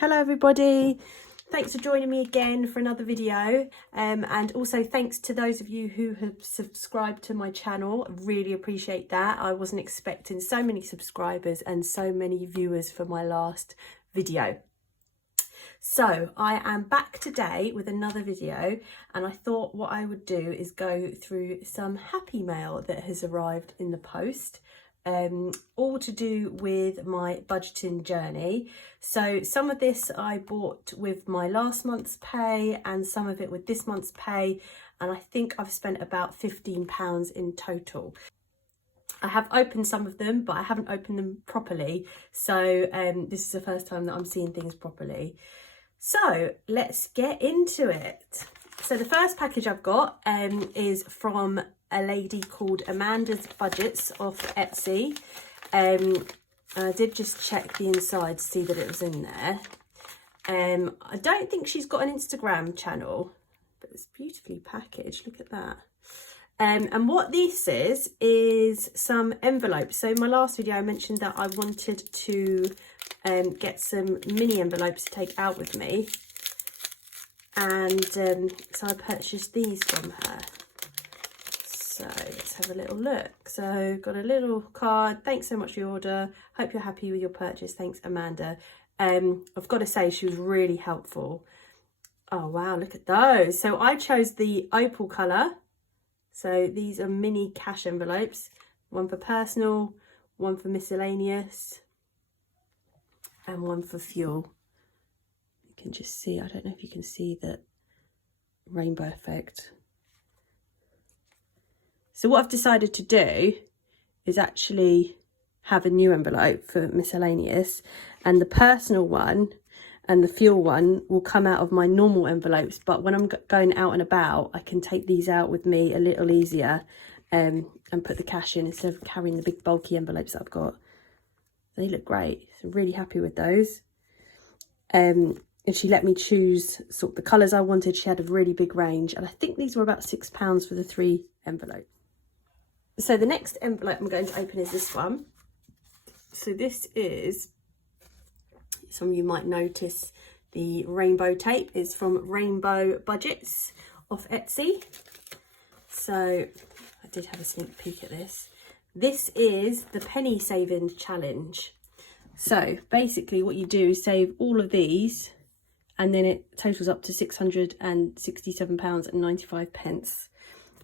Hello everybody, thanks for joining me again for another video, and also thanks to those of you who have subscribed to my channel. I really appreciate that. I wasn't expecting so many subscribers and so many viewers for my last video. So I am back today with another video, and I thought what I would do is go through some happy mail that has arrived in the post. All to do with my budgeting journey. So some of this I bought with my last month's pay and some of it with this month's pay, and I think I've spent about £15 in total. I have opened some of them, but I haven't opened them properly, so this is the first time that I'm seeing things properly. So let's get into it. So the first package I've got is from a lady called Amanda's Budgets off Etsy. I did just check the inside to see that it was in there. I don't think she's got an Instagram channel, but it's beautifully packaged. Look at that. And what this is some envelopes. So in my last video I mentioned that I wanted to get some mini envelopes to take out with me, and so I purchased these from her. So let's have a little look. So got a little card. Thanks so much for your order. Hope you're happy with your purchase. Thanks, Amanda. I've got to say she was really helpful. Oh wow, look at those. So I chose the opal colour. So these are mini cash envelopes. One for personal, one for miscellaneous, and one for fuel. You can just see, I don't know if you can see the rainbow effect. So what I've decided to do is actually have a new envelope for miscellaneous, and the personal one and the fuel one will come out of my normal envelopes, but when I'm going out and about I can take these out with me a little easier, and put the cash in instead of carrying the big bulky envelopes that I've got. They look great, so really happy with those. And she let me choose sort of the colours I wanted. She had a really big range, and I think these were about £6 for the 3 envelopes. So the next envelope I'm going to open is this one. So this is, some of you might notice the rainbow tape is from Rainbow Budgets off Etsy. So I did have a sneak peek at this. This is the penny saving challenge. So basically what you do is save all of these, and then it totals up to £667.95.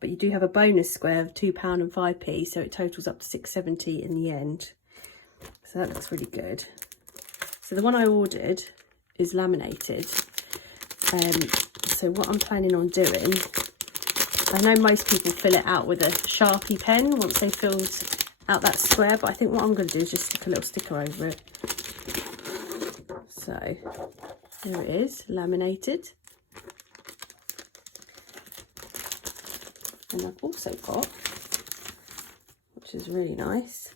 But you do have a bonus square of £2 and 5p, so it totals up to £6.70 in the end. So that looks really good. So the one I ordered is laminated. So what I'm planning on doing, I know most people fill it out with a Sharpie pen once they filled out that square, but I think what I'm going to do is just stick a little sticker over it. So there it is, laminated. And I've also got, which is really nice,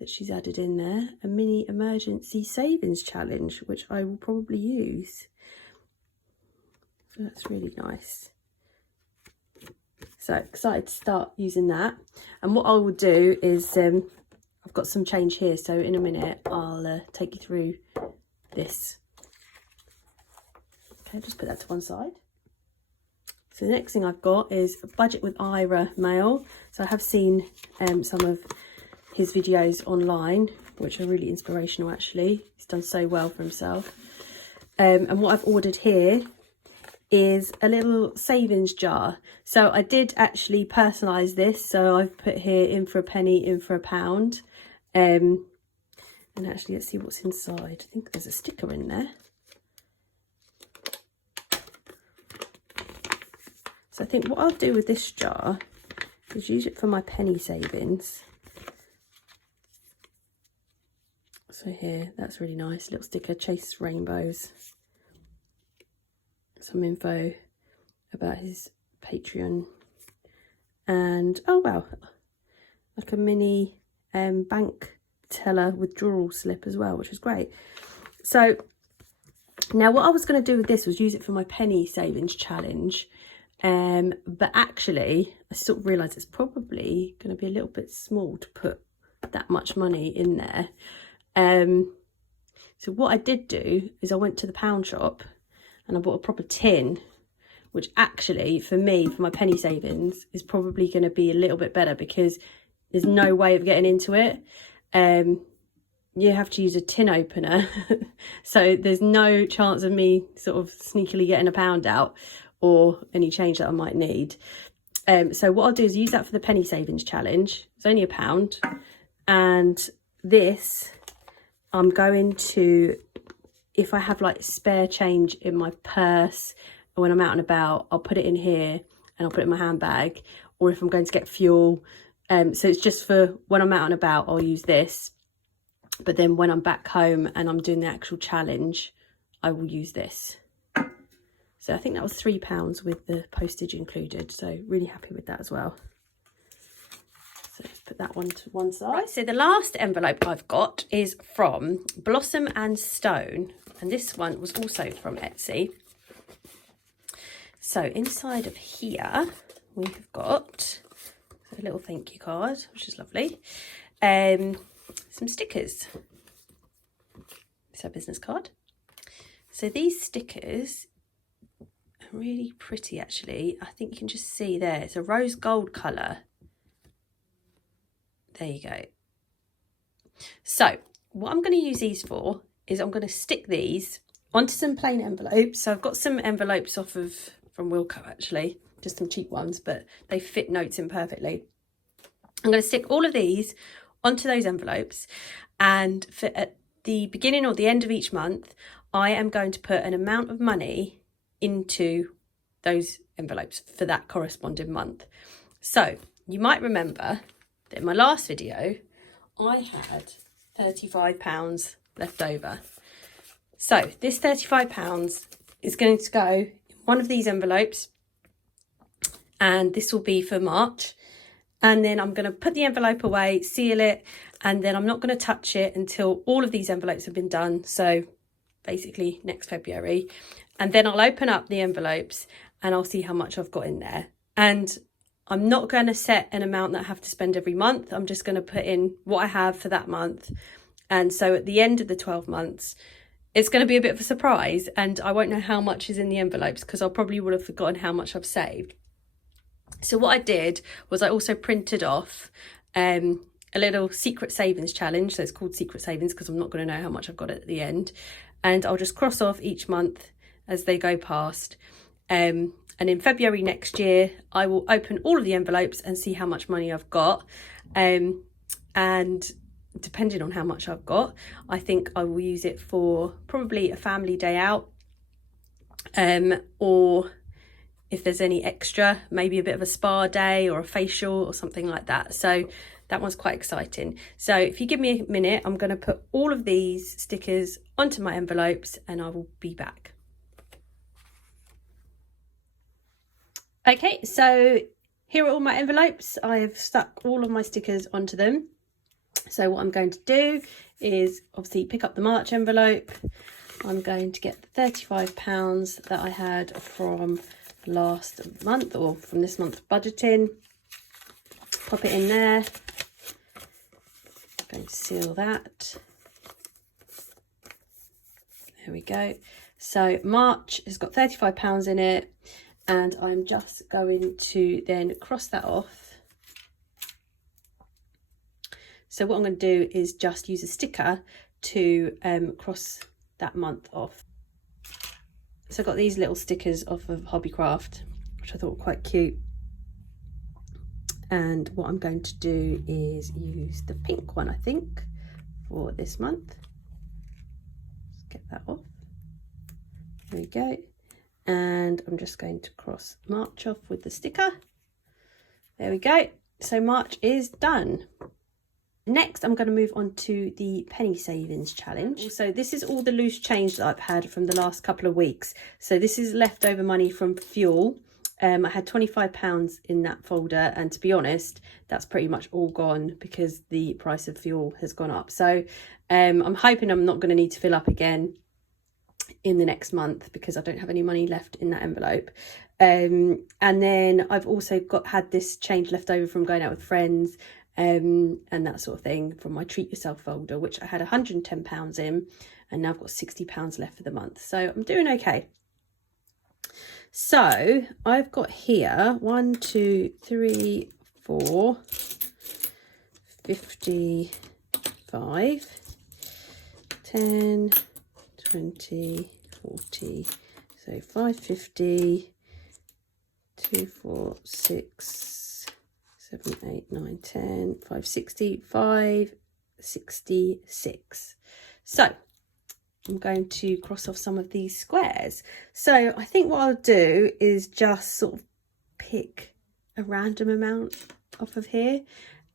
that she's added in there, a mini emergency savings challenge, which I will probably use. So that's really nice. So excited to start using that. And what I will do is, I've got some change here, so in a minute I'll take you through this. Okay, just put that to one side. So the next thing I've got is a Budget with Ira mail. So I have seen some of his videos online, which are really inspirational actually. He's done so well for himself. And what I've ordered here is a little savings jar. So I did actually personalise this. So I've put here in for a penny, in for a £1. And actually, let's see what's inside. I think there's a sticker in there. So I think what I'll do with this jar is use it for my penny savings. So here, that's really nice. Little sticker, Chase Rainbows. Some info about his Patreon. And, oh wow, like a mini bank teller withdrawal slip as well, which was great. So now what I was going to do with this was use it for my penny savings challenge. But actually I sort of realised it's probably going to be a little bit small to put that much money in there. So what I did do is I went to the pound shop and I bought a proper tin, which actually for me, for my penny savings, is probably going to be a little bit better because there's no way of getting into it. You have to use a tin opener. So there's no chance of me sort of sneakily getting a pound out or any change that I might need. So what I'll do is use that for the penny savings challenge. It's only £1. And this, I'm going to, if I have like spare change in my purse or when I'm out and about, I'll put it in here and I'll put it in my handbag. Or if I'm going to get fuel. So it's just for when I'm out and about, I'll use this. But then when I'm back home and I'm doing the actual challenge, I will use this. So I think that was £3 with the postage included. So really happy with that as well. So let's put that one to one side. Right, so the last envelope I've got is from Blossom and Stone. And this one was also from Etsy. So inside of here, we have got a little thank you card, which is lovely. Some stickers. It's our business card. So these stickers are really pretty actually. I think you can just see there. It's a rose gold colour. There you go. So what I'm going to use these for is I'm going to stick these onto some plain envelopes. So I've got some envelopes from Wilko actually, just some cheap ones, but they fit notes in perfectly. I'm going to stick all of these onto those envelopes, and at the beginning or the end of each month, I am going to put an amount of money into those envelopes for that corresponding month. So you might remember that in my last video, I had £35 left over. So this £35 is going to go in one of these envelopes, and this will be for March. And then I'm going to put the envelope away, seal it, and then I'm not going to touch it until all of these envelopes have been done. So basically next February. And then I'll open up the envelopes and I'll see how much I've got in there. And I'm not going to set an amount that I have to spend every month. I'm just going to put in what I have for that month. And so at the end of the 12 months, it's going to be a bit of a surprise, and I won't know how much is in the envelopes because I probably would have forgotten how much I've saved. So what I did was I also printed off a little secret savings challenge. So it's called secret savings because I'm not going to know how much I've got at the end. And I'll just cross off each month as they go past. And in February next year, I will open all of the envelopes and see how much money I've got. And depending on how much I've got, I think I will use it for probably a family day out. Or if there's any extra, maybe a bit of a spa day or a facial or something like that. So that one's quite exciting. So if you give me a minute, I'm going to put all of these stickers onto my envelopes and I will be back. Okay, so here are all my envelopes. I have stuck all of my stickers onto them. So what I'm going to do is obviously pick up the March envelope. I'm going to get the £35 that I had from last month, or from this month's budgeting, pop it in there. I'm going to seal that. There we go. So March has got £35 in it, and I'm just going to then cross that off. So what I'm going to do is just use a sticker to cross that month off. So I got these little stickers off of Hobbycraft, which I thought were quite cute. And what I'm going to do is use the pink one, I think, for this month. Just get that off. There we go. And I'm just going to cross March off with the sticker. There we go. So March is done. Next, I'm going to move on to the penny savings challenge. So this is all the loose change that I've had from the last couple of weeks. So this is leftover money from fuel. I had £25 in that folder, and to be honest, that's pretty much all gone because the price of fuel has gone up. So I'm hoping I'm not going to need to fill up again in the next month because I don't have any money left in that envelope. And then I've also had this change left over from going out with friends. and that sort of thing from my Treat Yourself folder, which I had £110 in, and now I've got £60 left for the month. So I'm doing okay. So I've got here 1, 2, 3, 4, 55, 10, 20, 40, so 550, 2, 4, 6, 7, 8, 9, 10, 560, 566. So I'm going to cross off some of these squares. So I think what I'll do is just sort of pick a random amount off of here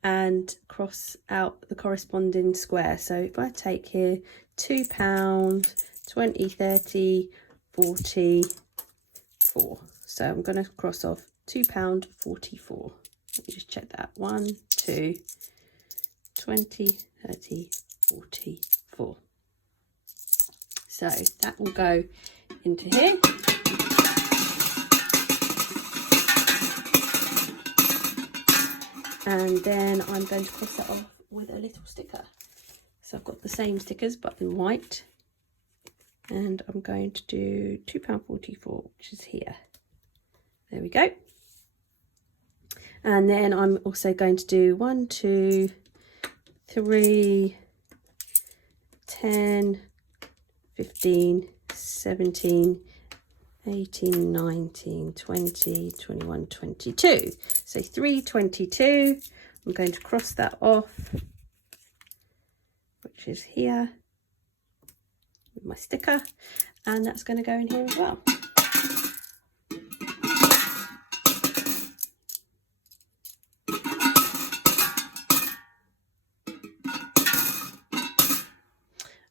and cross out the corresponding square. So if I take here £2, 20, 30, 40, 4. So I'm going to cross off £2, 44. Let me just check that. 1, 2, 20, 30, 44. So that will go into here. And then I'm going to cross that off with a little sticker. So I've got the same stickers but in white. And I'm going to do £2.44, which is here. There we go. And then I'm also going to do 1, 2, 3, 10, 15, 17, 18, 19, 20, 21, 22. So 322. I'm going to cross that off, which is here with my sticker, and that's going to go in here as well.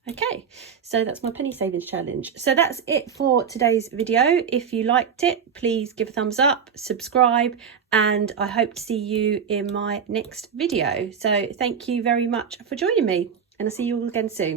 Okay, so that's my penny savings challenge. So that's it for today's video. If you liked it, please give a thumbs up, subscribe, and I hope to see you in my next video. So thank you very much for joining me, and I'll see you all again soon.